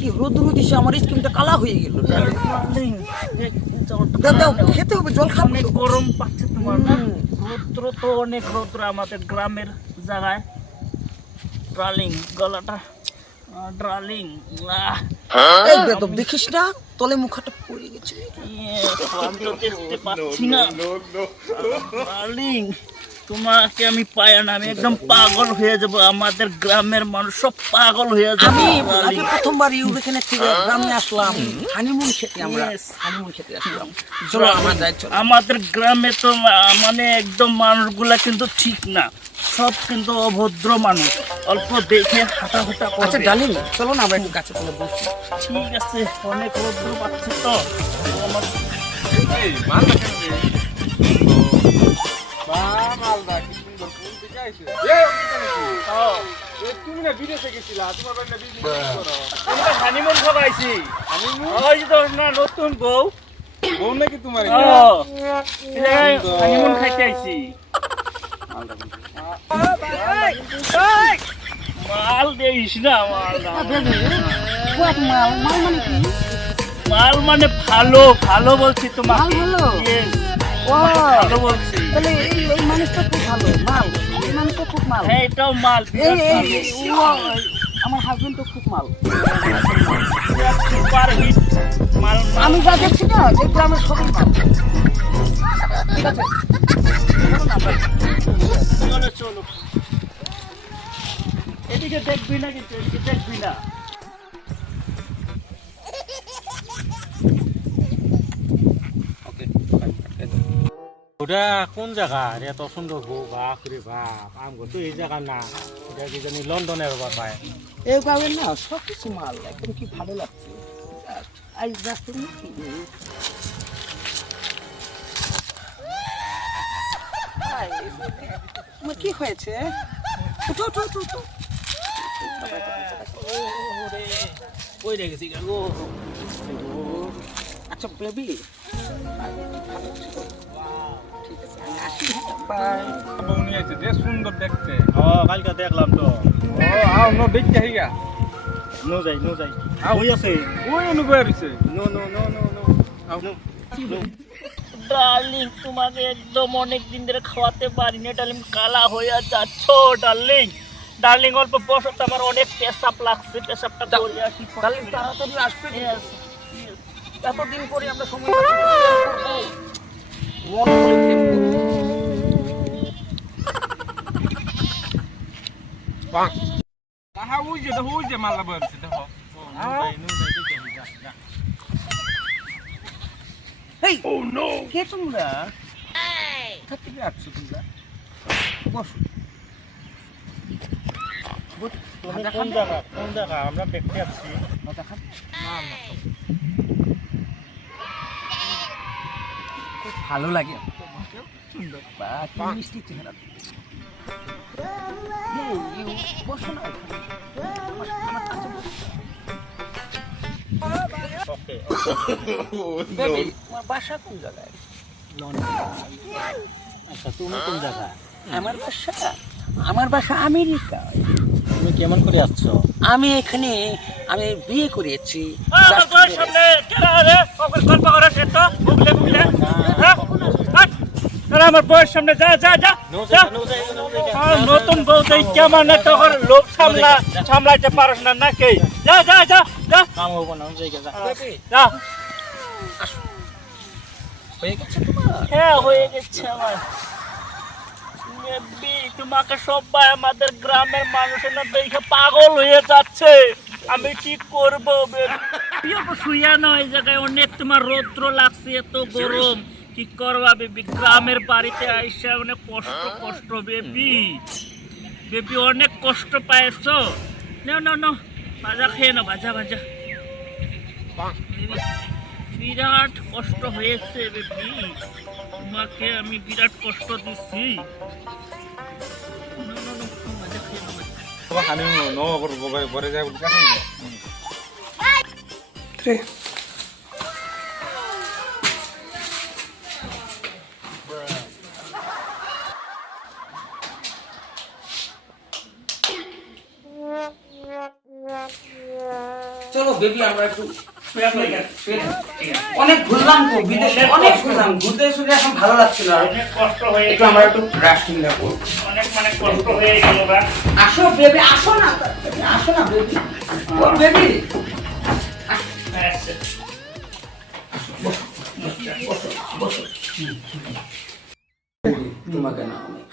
কি রোদ্র দিছে, আমার স্কিনটা কালা হয়ে গেল। দাও খেতে হবে, জল খাবো। অনেক গরম পাচ্ছে তোমার না? রৌদ্র তো অনেক রৌদ্র আমাদের গ্রামের জায়গায়। ডার্লিং গলাটা ডার্লিং। এই বেদব দেখিস না, তলে মুখাটা পড়ে গেছে। আমি তো দেখতে পাচ্ছি না ডার্লিং, তোমাকে আমি পায়া না, আমি একদম পাগল হয়ে যাব। আমাদের গ্রামের মানুষ সব পাগল হয়ে যাবে। আমি প্রথমবার ইউরোপের থেকে গ্রামে আসলাম, হানিমুন খেতে। আমরা হানিমুন খেতে আসলাম। চলো আমরা যাই। আমাদের গ্রামে তো মানে একদম মানুষগুলা কিন্তু ঠিক না, সব কিন্তু অভদ্র মানুষ। অল্প দেখে হাঁটাহুটা আচ্ছা করবে। ডার্লিং, চলো না আমরা একটু গাছে তলে বসি। ঠিক আছে, অনেক রৌদ্র পাচ্ছে তো আমার। তুমি না বিদেশে গেছিলা, তোমার বাড়ি না বিদেশে করো? হানিমুন খাবাইছি। ওই তো না নতুন বউ বউ নাকি তোমার? হানিমুন খাইতে আইছি। মাল দেইস না, মাল মানে ভালো ভালো বলছি তোমাকে। Yes, ভালো বলছি। হ্যাঁ, এটাও মাল, বিরাট ভালো। আমার হাজবেন্ড তো খুব মাল। সুপার হিট মাল। আমি যা দেখছি না, যে গ্রামের সবই মাল। ঠিক আছে, চলো চলো, এদিকে দেখবি না, কিন্তু এদিকে দেখবি না। ওটা কোন জায়গা? এত সুন্দর বউ, বাপ রে বাপ! আমগো তো এই জায়গা না, এটা কি জানি লন্ডনের পায়। এই গ্রামের না সব কিছু মাল, একদম কি ভালো লাগছে। আজ যাচ্ছি তোমার কি হয়েছে? উঠো উঠো উঠো উঠো। ওই রেখেছি গো। আচ্ছা বেবি, ঠিক আছে আমি আসি। বাই। বউ নিয়ে আছে, বেশ সুন্দর দেখতে। কালকে দেখলাম তো। আও নো দেখতে হইয়া। নো যাই ওই আছে। ওই অনুভব হইছে। নো আও ডার্লিং, তোমাকে একদম অনেক দিন ধরে খাওয়াতে পারি না ডার্লিং, কালা হয়ে যাচ্ছ ডার্লিং। ডার্লিং অল্প বসো তো, আমার অনেক পেশাব লাগছে, পেশাবটা করে আসি। ডার্লিং তাড়াতাড়ি আসবে। Yes, এতদিন পরে আমরা সময় করবো। মন করে প্রেম করবো। পাক তাহা ওই যে মাল্লা বলছে দেখো। হেই, কে তোমরা? থাকতে আসছো তোমরা? বসো। কোন জায়গা আমরা দেখতে আসছি। খুব ভালো লাগে, সুন্দর বা কি মিষ্টি চেহারা। বসো না, আমার কাছে বসো। বেবি, তোমার বাসা কোন জায়গায়? আচ্ছা, তুমি কোন জায়গা? আমার বাসা আমেরিকায়। তুমি কেমন করে আসছো? আমি এখানে বিয়ে করেছি। আমার বউয়ের সামনে যা নতুন বউ কেমন লোক সামলাইতে পারস না নাকি? যা হয়ে গেছে তোমার? হ্যাঁ, হয়ে গেছে আমার। তোমাকে সবাই আমাদের গ্রামের মানুষের না দেখে পাগল হয়ে যাচ্ছে। আমি কি করবো? শুয়া না ওই জায়গায়, অনেক তোমার রৌদ্র লাগছে, এত গরম। কি করবা বেবি? গ্রামের বাড়িতে আইসা অনেক কষ্ট বেবি অনেক কষ্ট পাইছো। না ভাজা খেয়ে নাও, ভাজা বিরাট কষ্ট হয়েছে বেবি, তোমাকে আমি বিরাট কষ্ট দিচ্ছি। চলো বেবি আমরা একটু অনেক ঘুরলাম তো বিদেশে, অনেক ঘুরলাম, ঘুরতে শুনে এখন ভালো লাগছে না। অনেক কষ্ট হয়ে একটু আমরা একটু রাস্টিং রাখবো। অনেক মানে কষ্ট হয়ে গেল বা আসো বেবি, আসো না, আসো না বেবি, ও বেবি আচ্ছা তোমাকে না অনেক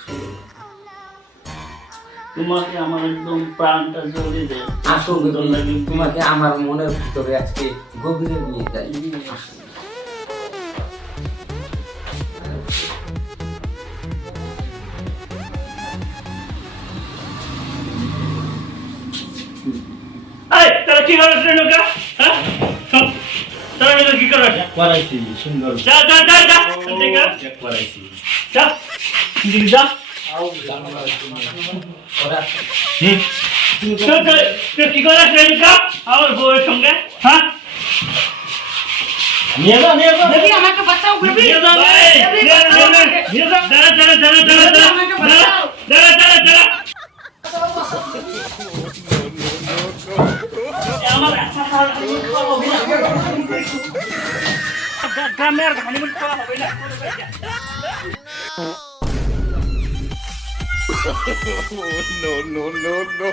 তোমাকে আমার একদম প্রাণটা জ্বলে দেয়। আসো বেবি, তোমাকে আমার মনের ভিতরে আজকে গভীরে নিয়ে যাই। আসো। এই তারা কি করে ট্রেন ওটা হ্যাঁ তারা এটা কি করে করাইছি সুন্দর যা যা যা যা ঠিক আছে চেক করাইছি যা দিদি যা ওরা তুই কি করে ট্রেন কা আমার বউয়ের সঙ্গে হ্যাঁ নিয়ে যা বেবি আমাকে বাঁচাও বেবি, নিয়ে যা নিয়ে যা দাঁড়া দাঁড়া দাঁড়া দাঁড়া দাঁড়া দাঁড়া দাঁড়া আমার গ্রামের হানিমুন খাওয়া হবে না no, no, no, no.